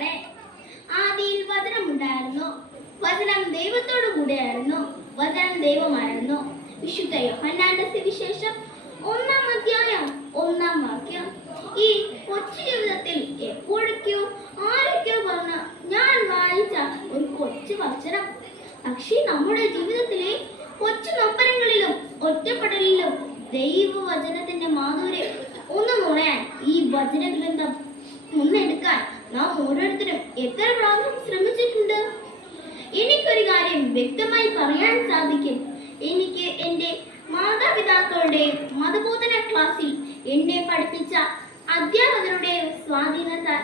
മക്കളെ. ആദിയിൽ വചനമുണ്ടായിരുന്നു, വചനം ദൈവത്തോടു കൂടെയായിരുന്നു, വചനം ദൈവമായിരുന്നു. വിശുദ്ധ യോഹന്നാന്റെ സുവിശേഷം 1-ാം അധ്യായം 1-ാം വാക്യം. ഈ കൊച്ചു ജീവിതത്തിൽ എപ്പോഴൊക്കെയോ ആരൊക്കെയോ പറഞ്ഞ ഞാൻ വായിച്ച ഒരു കൊച്ചു വചനം. പക്ഷേ നമ്മുടെ ജീവിതത്തിലെ കൊച്ചു നൊമ്പരങ്ങളിലും ഒറ്റപ്പെടലിലും ദൈവവചനത്തിന്റെ മാധുര്യം ഒന്ന് നുണയാൻ ഈ വചന ഗ്രന്ഥം ഒന്നെടുക്കാൻ നാം ഓരോരുത്തരും എത്ര പ്രാവശ്യം ശ്രമിച്ചിട്ടുണ്ട്? എനിക്കൊരു കാര്യം വ്യക്തമായി പറയാൻ സാധിക്കും. എനിക്ക് എൻ്റെ മാതാപിതാക്കളുടെ മതബോധന ക്ലാസ്സിൽ എന്നെ പഠിപ്പിച്ച അധ്യാപകരുടെ സ്വാധീനത്താൽ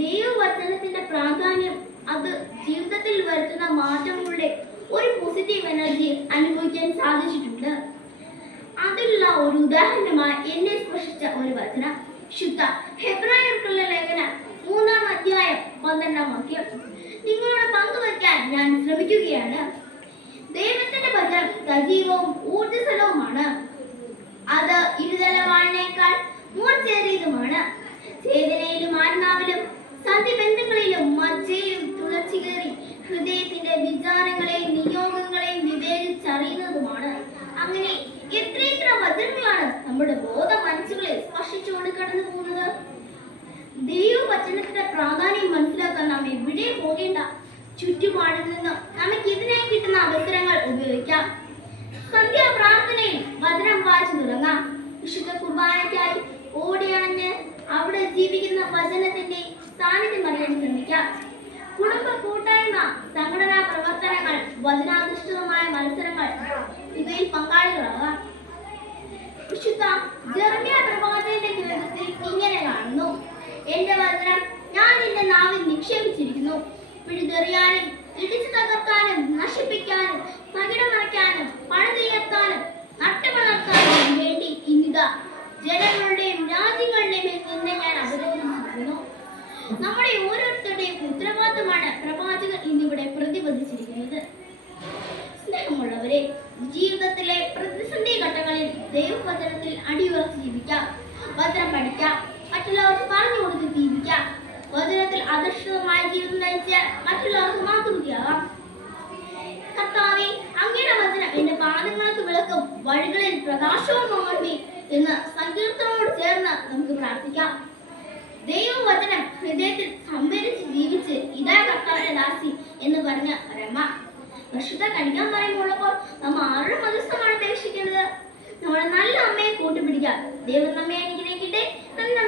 ദൈവവചനത്തിന്റെ പ്രാധാന്യം, അത് ജീവിതത്തിൽ വരുത്തുന്ന മാറ്റങ്ങളുടെ ഒരു പോസിറ്റീവ് എനർജി അനുഭവിക്കാൻ സാധിച്ചിട്ടുണ്ട്. അതിലുള്ള ഒരു ഉദാഹരണമായി എന്നെ സ്പർശിച്ച ഒരു വചനം ശുദ്ധ ഹെബ്രായർക്കുള്ള ലേഖനം 3-ാം അധ്യായം 12-ാം വാക്യം. നിങ്ങളോട് പങ്കുവയ്ക്കാൻ ഞാൻ ശ്രമിക്കുകയാണ്. ദൈവത്തിന്റെ വചനം സജീവവും ഊർജ്ജസ്വലവുമാണ്. അത് ഇരുതലവാളിനേക്കാൾ മൂർച്ചയേറിയതുമാണ്. ചേതനയിലും ആത്മാവിലും സന്ധിബന്ധങ്ങളിലും മജ്ജയിലും തുളച്ചു കയറി ഹൃദയത്തിന്റെ വിചാരങ്ങളെയും നിയോഗങ്ങളെയും വിവേചിച്ചറിയുന്നതുമാണ്. അങ്ങനെ എത്രയെത്ര വചനങ്ങളാണ് നമ്മുടെ ബോധ മനസ്സുകളെ സ്പർശിച്ചുകൊണ്ട് കടന്നു പോകുന്നത്. ദൈവവചനത്തിന്റെ പ്രാധാന്യം മനസ്സിലാക്കാൻ നാം എവിടെ പോകേണ്ട. ചുറ്റുപാടിൽ നിന്ന് നമുക്ക് ഇതിനായി കിട്ടുന്ന അവസരങ്ങൾ ഉപയോഗിക്കാം. സന്ധ്യാപ്രാർത്ഥനയിൽ വചനം വായിച്ചു തുടങ്ങാം. വിശുദ്ധ കുർബാനയ്ക്കായി ഓടിയണഞ്ഞ് അവിടെ ജീവിക്കുന്ന വചനത്തിന്റെ സാന്നിധ്യം അറിയാൻ ശ്രമിക്കാം. കുടുംബ കൂട്ടായ്മ, സംഘടനാ പ്രവർത്തനങ്ങൾ, വചനാധിഷ്ഠിതമായ മത്സരങ്ങൾ ഇവയിൽ പങ്കാളികളാകാം. വിശുദ്ധ ജെറമ്യ പ്രവാചകന്റെ ഗ്രന്ഥത്തിൽ ഇങ്ങനെ കാണുന്നു: എന്റെ വചനം ഞാൻ നിന്റെ നാവിൽ നിക്ഷേപിച്ചിരിക്കുന്നു. പിഴുതെറിയാനും ഇടിച്ചു തകർക്കാനും നശിപ്പിക്കാനും പകിടമറിക്കാനും പണിതുയർത്താനും നട്ടുവളർത്താനും വേണ്ടി ഇന്നിതാ ജനങ്ങളുടെയും രാജ്യങ്ങളുടെയും നിന്നെ ഞാൻ അവരോധിച്ചിരിക്കുന്നു. നമ്മുടെ ഓരോരുത്തരുടെയും ഉത്തരവാദിത്തമാണ് പ്രവാചകൻ ഇന്നിവിടെ പ്രതിപാദിച്ചിരിക്കുന്നത്. സ്നേഹമുള്ളവരെ, ജീവിതത്തിലെ പ്രതിസന്ധി ഘട്ടങ്ങളിൽ ദൈവവചനത്തിൽ അടിയുറച്ച് ജീവിക്കാം. വചനം പഠിക്കാം, മറ്റുള്ളവർക്ക് പറഞ്ഞു കൊടുത്ത് ജീവിക്കാം. വചനത്തിൽ അധിഷ്ഠിതമായ ജീവിതം നയിച്ച് മറ്റുള്ളവർക്ക് മാതൃകയാകാം. കർത്താവേ, അങ്ങയുടെ വചനം എന്റെ പാദങ്ങൾക്ക് വിളക്കും വഴികളിൽ പ്രകാശവുമാകണമേ എന്ന് സങ്കീർത്തനോട് ചേർന്ന് നമുക്ക് പ്രാർത്ഥിക്കാം. ദൈവവചനം ഹൃദയത്തിൽ സംഭരിച്ച് ജീവിച്ച് ഇതാ കർത്താവിന്റെ ദാസി എന്ന് പറഞ്ഞ രമ. വിശുദ്ധ കനികാ പറയുമ്പോഴപ്പോൾ നാം ആരുടെ മധ്യസ്ഥമാണ് അപേക്ഷിക്കേണ്ടത്? നമ്മുടെ നല്ല അമ്മയെ കൂട്ടുപിടിക്കാം. ദൈവം നമ്മെ അനുഗ്രഹിക്കട്ടെ. നന്ദി.